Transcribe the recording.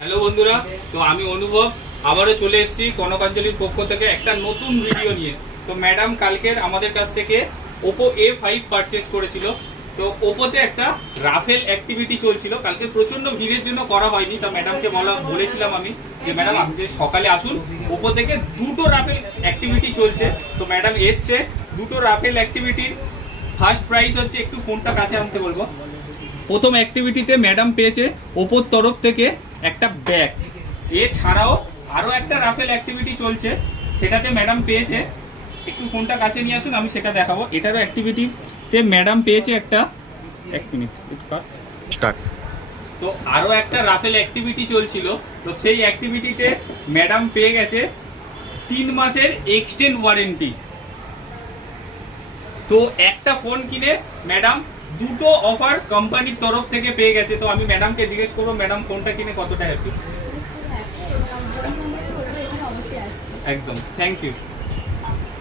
Hello বন্ধুরা, তো আমি অনুভব আবারও চলে এসেছি কনকাঞ্জলির পক্ষ থেকে একটা নতুন ভিডিও নিয়ে। তো ম্যাডাম কালকের আমাদের কাছ থেকে ওপো A5 পারচেস করেছিল। তো ওপোতে একটা রাফেল অ্যাক্টিভিটি চলছিল, কালকে প্রচন্ড ভিড়ের জন্য করা হয়নি। তো ম্যাডামকে বলেছিলাম আমি যে ম্যাডাম আপনি যে সকালে আসুন, ওপো থেকে দুটো রাফেল অ্যাক্টিভিটি চলছে। তো ম্যাডাম এসছে, দুটো রাফেল অ্যাক্টিভিটির ফার্স্ট প্রাইজ হচ্ছে, একটু ফোনটা কাছে আনতে বলবো। প্রথম অ্যাক্টিভিটিতে ম্যাডাম পেয়েছে ওপোর তরফ থেকে একটা ব্যাগ। এছাড়াও আরও একটা রাফেল অ্যাক্টিভিটি চলছে, সেটাতে ম্যাডাম পেয়েছে, একটু ফোনটা কাছে নিয়ে আসুন আমি সেটা দেখাবো। এটারও অ্যাক্টিভিটিতে ম্যাডাম পেয়েছে একটা, এক মিনিট স্টার্ট। তো আরও একটা রাফেল অ্যাক্টিভিটি চলছিল, তো সেই অ্যাক্টিভিটিতে ম্যাডাম পেয়ে গেছে 3 মাসের এক্সটেন্ড ওয়ারেন্টি। তো একটা ফোন কিনে ম্যাডাম দুটো অফার কোম্পানির তরফ থেকে পেয়ে গেছে। তো আমি ম্যাডামকে জিজ্ঞেস করবো, ম্যাডাম ফোনটা কিনে কতটা হ্যাপি? একদম, থ্যাংক ইউ।